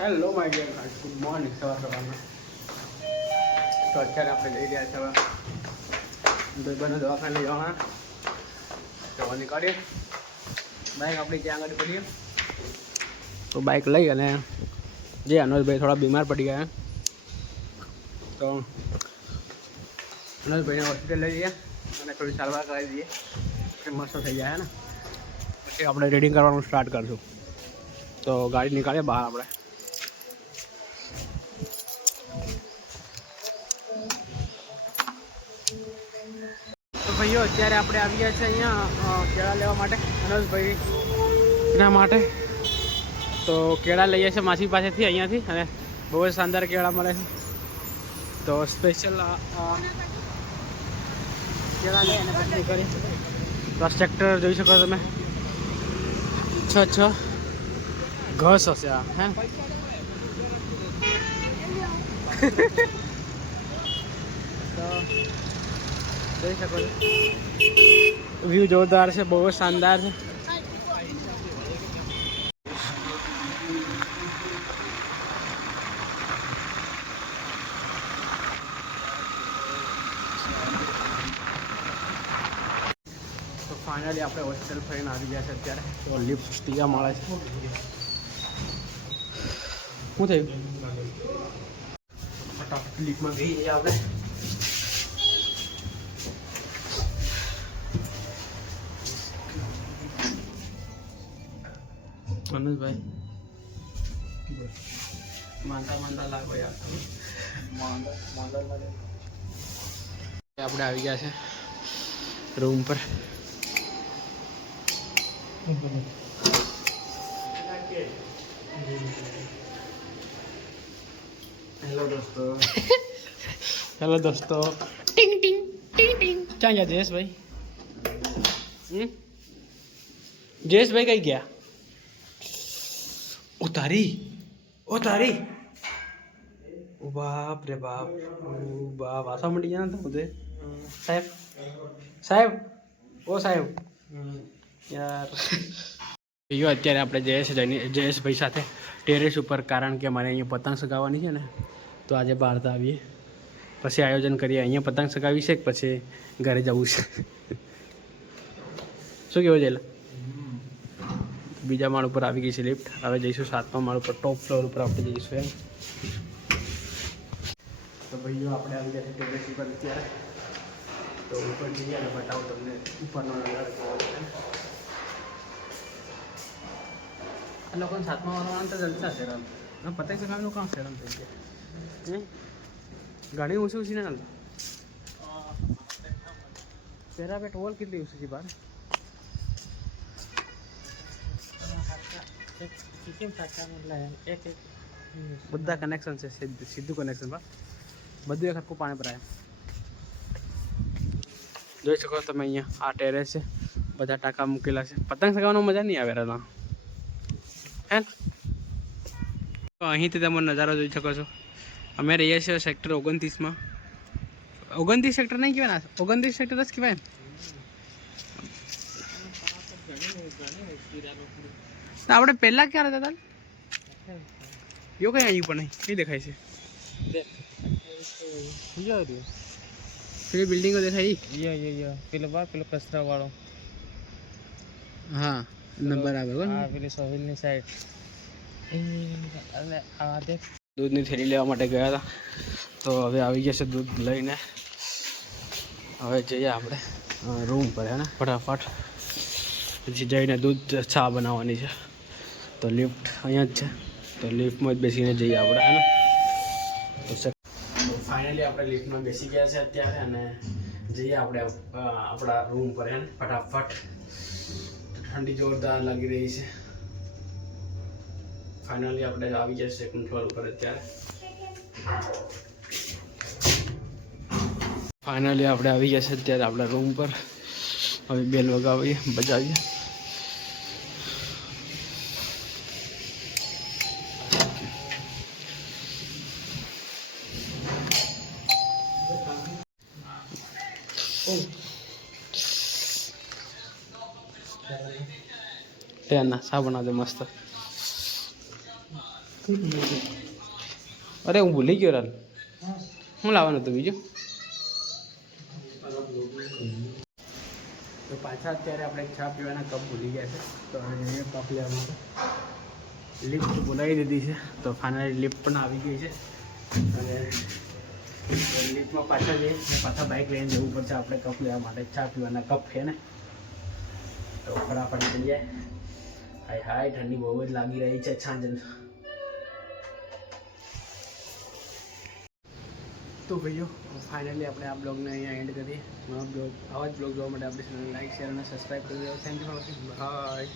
Hello my dear guys, good morning. સવારમાં તો અત્યારે આપણે જઈ રહ્યા છીએ ભાઈબંધો દવાખાને જવાના. તો નીકળીએ, બાઇક આપણી ત્યાં આગળ પડીએ. તો બાઇક લઈ અને જે અનોજભાઈ થોડા બીમાર પડી ગયા, તો અનોજભાઈને હોસ્પિટલ લઈ જઈએ અને થોડી સારવાર કરાવી દઈએ કે મસ્ત થઈ જાય ને પછી આપણે રીડિંગ કરવાનું સ્ટાર્ટ કરીશું. તો ગાડી નીકળીએ બહાર આપણે. તો ભાઈઓ અત્યારે આપણે આવી ગયા છે અહીંયા કેળા લેવા માટે અનોજભાઈના માટે. તો કેળા લઈએ છીએ માસી પાસેથી અહીંયાથી, અને બહુ જ શાનદાર કેળા મળે છે. તો સ્પેશિયલ કેળા લઈ અને પછી કરી પ્લસ ટ્રેક્ટર જોઈ શકો તમે. છ ઘસ હશે આ, હે તો જોઈ શકો છો, વ્યૂ જોરદાર છે, બહુ જ શાનદાર છે. તો ફાઇનલી આપણે હોસ્ટેલ ફરીને આવી ગયા છે અત્યારે. તો લિફ્ટ ટીકા મળે છે. શું થયું? ફટાફટ લિફ્ટમાં ગઈ જઈએ આપણે. અનુજભાઈ માંદા લાગો યાર. આપણે આવી ગયા છે રૂમ પર. હેલો દોસ્તો. ટિંગ ટિંગ ટિંગ ટિંગ. ક્યાં ગયા જયેશભાઈ? જયેશભાઈ કઈ ગયા? ઉતારી બાપ રે બાપ, બાપ વાસા મટી ગયા ને તમે. સાહેબ ઓ સાહેબ યાર. અત્યારે આપણે જયેશભાઈ સાથે ટેરેસ ઉપર, કારણ કે મારે અહીંયા પતંગ સગાવવાની છે ને, તો આજે બહાર તો આવીએ પછી આયોજન કરીએ. અહીંયા પતંગ સગાવી છે પછી ઘરે જવું છે. શું કહેવું છે? બીજા માળ ઉપર આવી ગઈ છે લિફ્ટ. હવે જઈશું 7મા માળ ઉપર, ટોપ ફ્લોર ઉપર આપણે જઈશું એમ. તો ભાઈઓ આપણે આવી ગયા છે ટેરેસ ઉપર અત્યારે. તો ઉપર જઈએ અને બતાવું તમને ઉપરનો નજારો કેવો છે. આ લોકોને 7મા વાળાને તો જલસા છે રમ. પતંગ ચગાવવાનું કામ છે રમ થઈ ગયા. ઘણી ઊંચી ને ના પેરાપેટ વોલ કેટલી ઊંચી છે બહાર. બધા કનેક્શન છે, સીધું કનેક્શન બા. બધું એક હરખું પાણી ભરાય. જોઈ શકો તમે અહીંયા આ ટેરેસ છે, બધા ટાંકા મૂકેલા છે. પતંગ ચગાવવાનો મજા નહીં આવે રહ્યા હે. તો અહીંથી તમે નજારો જોઈ શકો છો. અમે રહીએ છીએ સેક્ટર 29માં. 29 સેક્ટર નહીં કહેવાય, 29 સેક્ટર જ કહેવાય. આપણે પહેલાં ક્યાં રહેતા હતા? યો કઈ આવ્યું પણ નહીં દેખાય છે. પેલી બિલ્ડિંગો દેખાય, પેલો કચરા વાળો. હા નંબર આવે પેલી સોહિલની સાઈડ. અને આ દેખ, દૂધની થેલી લેવા માટે ગયા હતા. તો હવે આવી ગયા છે દૂધ લઈને. હવે જઈએ આપણે રૂમ પર હે ને ફટાફટ. પછી જઈને દૂધ ચા બનાવવાની છે. તો લિફ્ટ અહીંયા જ છે, તો લિફ્ટમાં જ બેસીને જઈએ આપણે હે ને. તો ફાઇનલી આપણે લિફ્ટમાં બેસી ગયા છે અત્યારે, અને જઈએ આપણે આપણા રૂમ પર હે ને ફટાફટ. ઠંડી જોરદાર લાગી રહી છે. ફાઇનલી આપણે આવી ગયા છે 2nd ફ્લોર ઉપર અત્યારે. ફાઇનલી આપણે આવી ગયા છે અત્યારે આપણા રૂમ પર. હવે બેલ વગાવીએ, બજાવીએ. ના સા બના દે મસ્ત. અરે હું ભૂલી ગયો રાલ. શું લાવવાનું હતું બીજું? તો પાછા અત્યારે આપણે ચા પીવાના કપ ભૂલી ગયા છે, તો હવે કપ લેવા માટે લિફ્ટ બોલાવી દીધી છે. તો ફાઇનલી લિફ્ટ પણ આવી ગઈ છે અને લિફ્ટમાં પાછા જઈએ, પાછા બાઇક લઈને જવું પડશે આપણે કપ લેવા માટે. ચા પીવાના કપ છે ને, તો ફટાફટ જઈએ. હાય હાય, ઠંડી બહુ જ લાગી રહી છે સાંજે. તો ભાઈઓ ફાઇનલી આપણે આ બ્લોગને અહીંયા એન્ડ કરીએ. આવા જ બ્લોગ જોવા માટે આપણી ચેનલ લાઈક, શેર અને સબસ્ક્રાઈબ કરી દો. Thank you for watching. By.